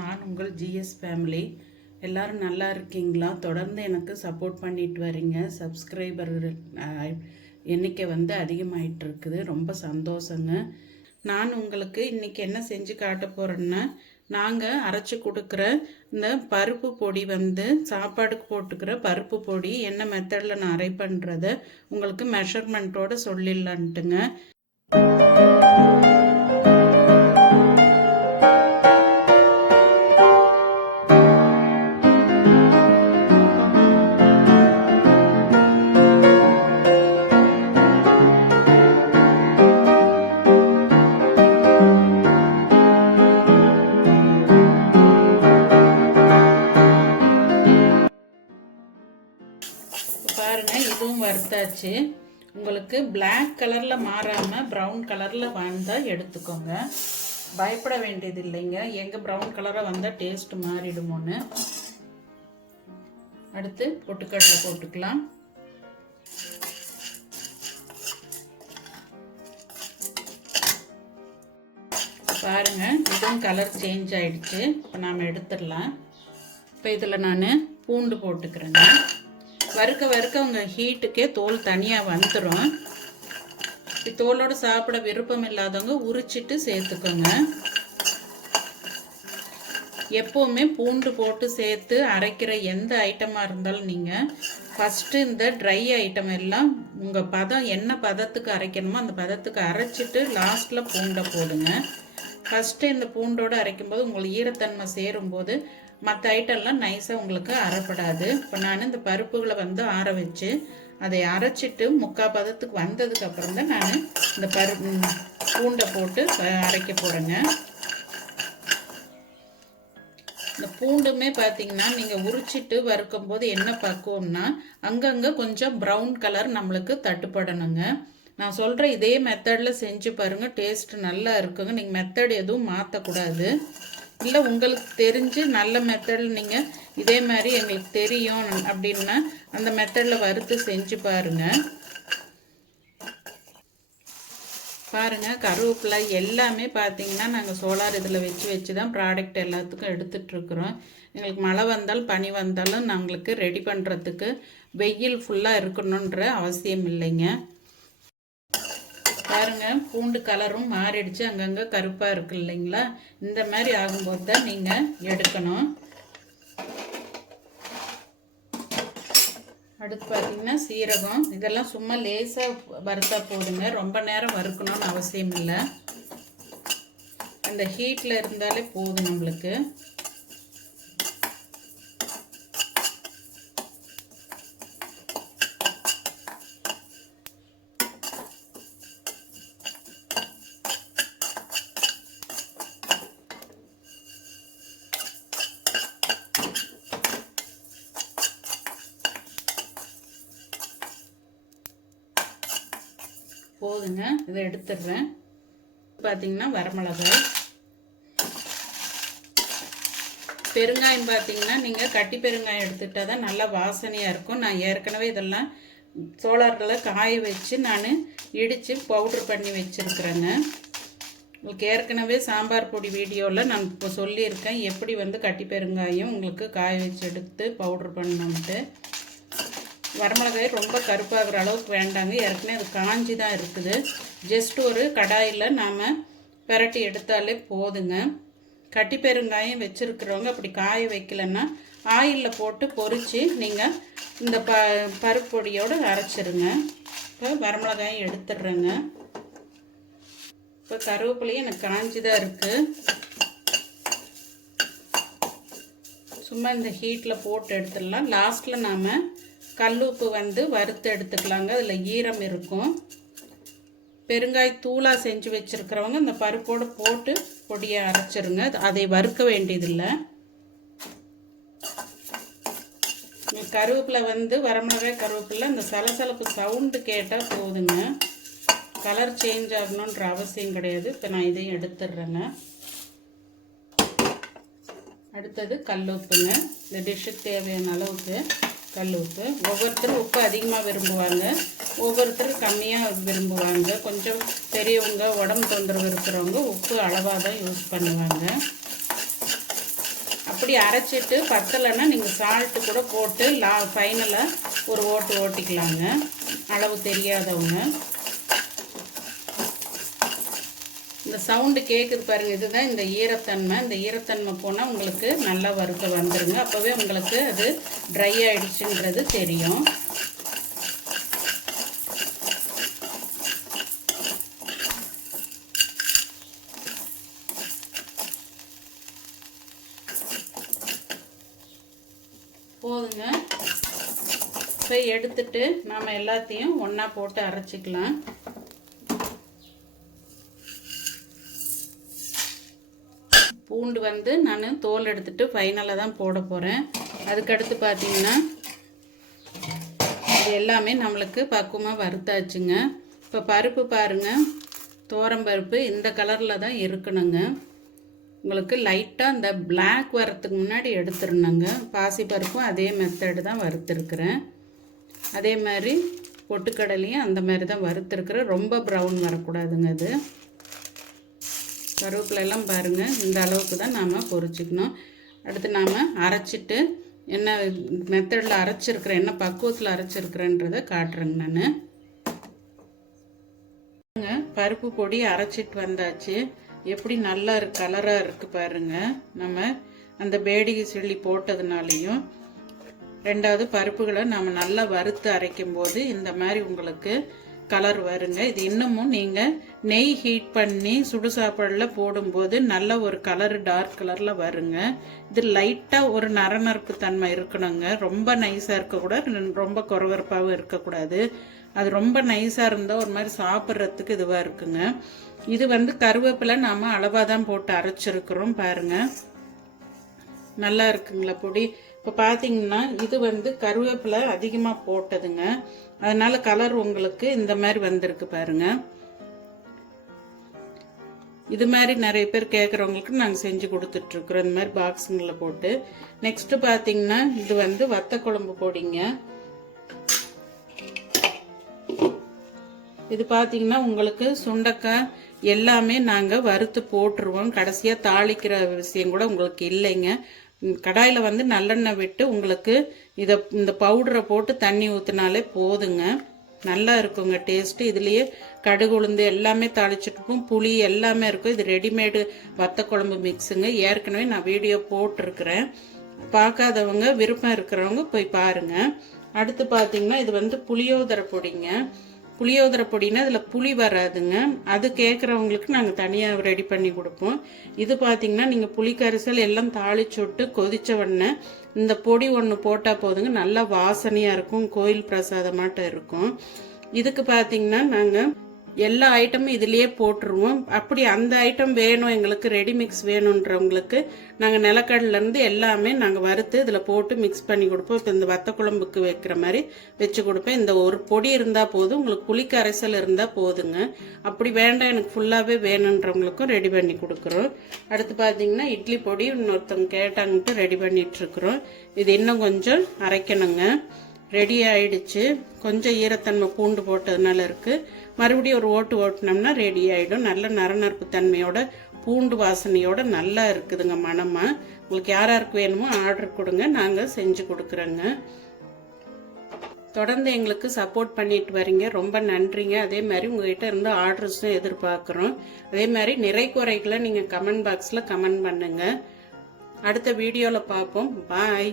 நான் உங்கள் GS family எல்லாரும் நல்லா இருக்கீங்களா? தொடர்ந்து எனக்கு சப்போர்ட் பண்ணிட்டு வரீங்க. சப்ஸ்கிரைபர் எண்ணிக்கை வந்து அதிகமாயிட்டு இருக்குது. ரொம்ப சந்தோஷங்க. நான் உங்களுக்கு இன்னைக்கு என்ன செஞ்சு காட்ட போகிறேன்னா நாங்கள் அரைச்சி கொடுக்குற இந்த பருப்பு பொடி வந்து சாப்பாடுக்கு போட்டுக்கிற பருப்பு பொடி என்ன மெத்தடில் நான் அரை பண்ணுறத உங்களுக்கு மெஷர்மெண்ட்டோட சொல்லிடலான்ட்டுங்க. பாருங்கள் இதுவும் வறுத்தாச்சு. உங்களுக்கு பிளாக் கலரில் மாறாமல் ப்ரௌன் கலரில் வந்தால் எடுத்துக்கோங்க. பயப்பட வேண்டியது இல்லைங்க. எங்கே ப்ரௌன் கலராக வந்தால் டேஸ்ட் மாறிடுமோன்னு. அடுத்து பொட்டுக்கடலை போட்டுக்கலாம். பாருங்க இதுவும் கலர் சேஞ்ச் ஆயிடுச்சு. இப்போ நாம் எடுத்துடலாம். இப்போ இதில் நான் பூண்டு போட்டுக்கிறேங்க. வறுக்க வறுக்க உங்கள் ஹீட்டுக்கே தோல் தனியாக வந்துடும் தோலோடு சாப்பிட விருப்பம் இல்லாதவங்க உரிச்சிட்டு சேர்த்துக்கோங்க. எப்போவுமே பூண்டு போட்டு சேர்த்து அரைக்கிற எந்த ஐட்டமாக இருந்தாலும் நீங்கள் ஃபஸ்ட்டு இந்த ட்ரை ஐட்டம் எல்லாம் உங்கள் பதம் என்ன பதத்துக்கு அரைக்கணுமோ அந்த பதத்துக்கு அரைச்சிட்டு லாஸ்ட்டில் பூண்டை போடுங்க. ஃபஸ்ட்டு இந்த பூண்டோடு அரைக்கும்போது உங்களுக்கு ஈரத்தன்மை சேரும்போது மற்ற ஐட்டம்லாம் நைஸாக உங்களுக்கு அரைப்படாது. இப்போ நான் இந்த பருப்புகளை வந்து ஆற வச்சு அதை அரைச்சிட்டு முக்கால் பதத்துக்கு வந்ததுக்கப்புறம் தான் நான் இந்த பரு பூண்டை போட்டு அரைக்க போகிறேங்க இந்த பூண்டுமே பார்த்தீங்கன்னா நீங்கள் உரிச்சிட்டு வறுக்கும் போது என்ன பக்குவம்னா அங்கங்கே கொஞ்சம் ப்ரௌன் கலர் நம்மளுக்கு தட்டுப்படணுங்க. நான் சொல்கிற இதே மெத்தடில் செஞ்சு பாருங்கள் டேஸ்ட் நல்லா இருக்குங்க. நீங்கள் மெத்தட் எதுவும் மாற்றக்கூடாது இல்லை உங்களுக்கு தெரிஞ்சு நல்ல மெத்தடில் நீங்கள் இதே மாதிரி எங்களுக்கு தெரியும் அப்படின்னா அந்த மெத்தடில் வறுத்து செஞ்சு பாருங்கள் பாருங்கள் கருவேப்பிலை எல்லாமே பார்த்தீங்கன்னா நாங்கள் சோலார் இதில் வச்சு வச்சு தான் ப்ராடக்ட் எல்லாத்துக்கும் எடுத்துகிட்ருக்குறோம் எங்களுக்கு மழை வந்தாலும் பனி வந்தாலும் நாங்களுக்கு ரெடி பண்ணுறதுக்கு வெயில் ஃபுல்லாக இருக்கணுன்ற அவசியம் இல்லைங்க. பாருங்க பூண்டு கலரும் மாறிடுச்சு. அங்கங்கே கருப்பாக இருக்கு இல்லைங்களா? இந்த மாதிரி ஆகும்போது தான் நீங்கள் எடுக்கணும். அடுத்து பார்த்தீங்கன்னா சீரகம். இதெல்லாம் சும்மா லேசாக வறுத்தா போதுங்க. ரொம்ப நேரம் வறுக்கணும்னு அவசியம் இல்லை. அந்த ஹீட்டில் இருந்தாலே போதும் நம்மளுக்கு. போதுங்க. இதை எடுத்துடுறேன். பார்த்தீங்கன்னா வரமிளகாய் பெருங்காயம் பார்த்தீங்கன்னா நீங்கள் கட்டி பெருங்காயம் எடுத்துக்கிட்டால் தான் நல்லா வாசனையாக இருக்கும். நான் ஏற்கனவே இதெல்லாம் சோலாரில் காய வச்சு நான் இடித்து பவுட்ரு பண்ணி வச்சுருக்குறேங்க. உங்களுக்கு ஏற்கனவே சாம்பார் பொடி வீடியோவில் நான் இப்போ சொல்லியிருக்கேன். எப்படி வந்து கட்டி பெருங்காயம் உங்களுக்கு காய வச்சு எடுத்து பவுட்ரு பண்ணணுன்ட்டு வரமிளகாய் ரொம்ப கருப்பாகிற அளவுக்கு வேண்டாங்க. ஏற்கனவே அது காஞ்சி தான் இருக்குது. ஜஸ்ட் ஒரு கடாயில் நாம் பரட்டி எடுத்தாலே போதுங்க. கட்டி பெருங்காயம் வச்சுருக்கிறவங்க அப்படி காய வைக்கலன்னா ஆயிலில் போட்டு பொறிச்சு நீங்கள் இந்த ப பருப்பொடியோடு அரைச்சிருங்க. இப்போ வரமிளகாயும் எடுத்துடுறேங்க. இப்போ கருவேப்பிலையும் எனக்கு காஞ்சி தான் இருக்குது சும்மா இந்த ஹீட்டில் போட்டு எடுத்துடலாம். லாஸ்ட்டில் நாம் கல்லுப்பு வந்து வறுத்து எடுத்துக்கலாங்க. அதில் ஈரம் இருக்கும். பெருங்காய தூளாக செஞ்சு வச்சுருக்கிறவங்க இந்த பருப்போடு போட்டு பொடியை அரைச்சிருங்க. அதை வறுக்க வேண்டியதில்லை. கருவேப்பிலை வந்து வரமிளகாய் கருவேப்பிலை இந்த சலசலப்பு சவுண்டு கேட்டால் போதுங்க. கலர் சேஞ்ச் ஆகணுன்ற அவசியம் கிடையாது. இப்போ நான் இதையும் எடுத்துடுறேங்க. அடுத்தது கல்லுப்புங்க. இந்த டிஷ்ஷுக்கு தேவையான அளவுக்கு கல் உப்பு ஒவ்வொருத்தரும் உப்பு அதிகமாக விரும்புவாங்க. ஒவ்வொருத்தரும் கம்மியாக விரும்புவாங்க. கொஞ்சம் பெரியவங்க உடம்பு தொந்தரவு இருக்கிறவங்க உப்பு அளவாக தான் யூஸ் பண்ணுவாங்க. அப்படி அரைச்சிட்டு பத்தலைன்னா நீங்கள் சால்ட்டு கூட போட்டு லா ஃபைனலாக ஒரு ஓட்டு ஓட்டிக்கலாங்க. அளவு தெரியாதவங்க. இந்த சவுண்டு கேட்குது பாருங்கள் இதுதான் இந்த ஈரத்தன்மை. இந்த ஈரத்தன்மை போனால் உங்களுக்கு நல்லா வறுக்க வந்துடுங்க அப்போவே உங்களுக்கு அது ட்ரை ஆகிடுச்சுன்றது தெரியும். போதுங்க. இப்போ எடுத்துட்டு நாம் எல்லாத்தையும் ஒன்றா போட்டு அரைச்சிக்கலாம். பூண்டு வந்து நான் தோல் எடுத்துகிட்டு ஃபைனலாக தான் போட போகிறேன் அதுக்கடுத்து பார்த்தீங்கன்னா இது எல்லாமே நம்மளுக்கு பக்குவமாக வறுத்தாச்சுங்க. இப்போ பருப்பு பாருங்கள் பருப்பு இந்த கலரில் தான் இருக்கணுங்க. உங்களுக்கு லைட்டாக இந்த பிளாக் வரத்துக்கு முன்னாடி எடுத்துடணுங்க. பாசி பருப்பும் அதே மெத்தடு தான் வறுத்துருக்குறேன். அதே மாதிரி பொட்டுக்கடலையும் அந்த மாதிரி தான் வறுத்துருக்குறேன். ரொம்ப ப்ரௌன் வரக்கூடாதுங்க அது கருவேப்பிலெல்லாம் பாருங்கள் இந்த அளவுக்கு தான் நாம் பொரிச்சிக்கணும் அடுத்து நாம் அரைச்சிட்டு என்ன மெத்தடில் அரைச்சிருக்கிறேன் என்ன பக்குவத்தில் அரைச்சிருக்கிறேன்றதை காட்டுறேங்க நான். பருப்பு பொடி அரைச்சிட்டு வந்தாச்சு. எப்படி நல்லா இருக்கு கலராக இருக்குது பாருங்க. நம்ம அந்த பேடிகை சில்லி போட்டதுனாலையும் ரெண்டாவது பருப்புகளை நம்ம நல்லா வறுத்து அரைக்கும் போது இந்த மாதிரி உங்களுக்கு கலர் வருங்க. இது இன்னமும் நீங்கள் நெய் ஹீட் பண்ணி சுடு சாப்பாடில் போடும்போது நல்ல ஒரு கலர் டார்க் கலரில் வருங்க. இது லைட்டாக ஒரு நரநறுப்பு தன்மை இருக்கணுங்க. ரொம்ப நைஸாக இருக்கக்கூடாது ரொம்ப குறவரப்பாகவும் இருக்கக்கூடாது அது ரொம்ப நைஸாக இருந்தால் ஒரு மாதிரி சாப்பிட்றதுக்கு இதுவாக இருக்குங்க. இது வந்து கருவேப்பிலை நாம் அளவாக தான் போட்டு அரைச்சிருக்கிறோம் பாருங்கள் நல்லா இருக்குங்களா பொடி? இப்போ பார்த்தீங்கன்னா இது வந்து கருவேப்பிலை அதிகமாக போட்டதுங்க. அதனால கலர் உங்களுக்கு இந்த மாதிரி வந்திருக்கு பாருங்க. இது மாதிரி நிறைய பேர் கேட்குறவங்களுக்கு நாங்கள் செஞ்சு கொடுத்துட்ருக்குறோம். இந்த மாதிரி பாக்ஸுங்களில் போட்டு. நெக்ஸ்ட்டு பார்த்தீங்கன்னா இது வந்து வத்த குழம்பு பொடிங்க. இது பார்த்தீங்கன்னா உங்களுக்கு சுண்டக்காய் எல்லாமே நாங்கள் வறுத்து போட்டுருவோம். கடைசியாக தாளிக்கிற விஷயம் கூட உங்களுக்கு இல்லைங்க. கடாயில் வந்து நல்லெண்ணெய் விட்டு உங்களுக்கு இதை இந்த பவுடரை போட்டு தண்ணி ஊற்றினாலே போதுங்க. நல்லா இருக்குங்க டேஸ்ட்டு இதுலேயே கடுகு உளுந்து எல்லாமே தாளிச்சிட்டுருக்கும் புளி எல்லாமே இருக்கும். இது ரெடிமேடு வத்த குழம்பு மிக்ஸுங்க ஏற்கனவே நான் வீடியோ போட்டிருக்கிறேன். பார்க்காதவங்க விருப்பம் இருக்கிறவங்க போய் பாருங்கள் அடுத்து பார்த்தீங்கன்னா இது வந்து புளியோதரை பொடிங்க. புளியோதரை பொடினா அதில் புளி வராதுங்க. அது கேட்குறவங்களுக்கு நாங்கள் தனியாக ரெடி பண்ணி கொடுப்போம். இது பார்த்தீங்கன்னா நீங்கள் புளி கரிசல் எல்லாம் தாளிச்சுட்டு கொதித்த உடனே இந்த பொடி ஒன்று போட்டால் போதுங்க. நல்லா வாசனையாக இருக்கும். கோயில் பிரசாதமாட்டம் இருக்கும். இதுக்கு பார்த்தீங்கன்னா நாங்கள் எல்லா ஐட்டமும் இதுலேயே போட்டுருவோம். அப்படி அந்த ஐட்டம் வேணும் எங்களுக்கு ரெடி மிக்ஸ் வேணுன்றவங்களுக்கு நாங்கள் நிலக்கடலேருந்து எல்லாமே நாங்கள் வறுத்து இதில் போட்டு மிக்ஸ் பண்ணி கொடுப்போம். இப்போ இந்த வத்த குழம்புக்கு வைக்கிற மாதிரி வச்சு கொடுப்பேன். இந்த ஒரு பொடி இருந்தால் போதும் உங்களுக்கு புளிக்க அரைசல் இருந்தால் போதுங்க. அப்படி வேண்டாம் எனக்கு ஃபுல்லாகவே வேணுன்றவங்களுக்கும் ரெடி பண்ணி கொடுக்குறோம். அடுத்து பார்த்தீங்கன்னா இட்லி பொடி இன்னொருத்தவங்க கேட்டாங்கன்ட்டு ரெடி பண்ணிகிட்ருக்குறோம் இது இன்னும் கொஞ்சம் அரைக்கணுங்க. ரெடி ஆயிடுச்சு. கொஞ்சம் ஈரத்தன்மை பூண்டு போட்டதுனால இருக்குது மறுபடியும் ஒரு ஓட்டு ஓட்டினோம்னா ரெடி ஆகிடும் நல்ல நரநறுப்பு தன்மையோட பூண்டு வாசனையோட நல்லா இருக்குதுங்க மனமாக உங்களுக்கு யார் யாருக்கு வேணுமோ ஆர்டர் கொடுங்க. நாங்கள் செஞ்சு கொடுக்குறோங்க. தொடர்ந்து எங்களுக்கு சப்போர்ட் பண்ணிட்டு வரீங்க. ரொம்ப நன்றிங்க. அதே மாதிரி உங்ககிட்ட இருந்து ஆர்டர்ஸும் எதிர்பார்க்குறோம். அதே மாதிரி நிறை குறைகளை நீங்கள் கமெண்ட் பாக்ஸில் கமெண்ட் பண்ணுங்கள் அடுத்த வீடியோவில் பார்ப்போம். பாய்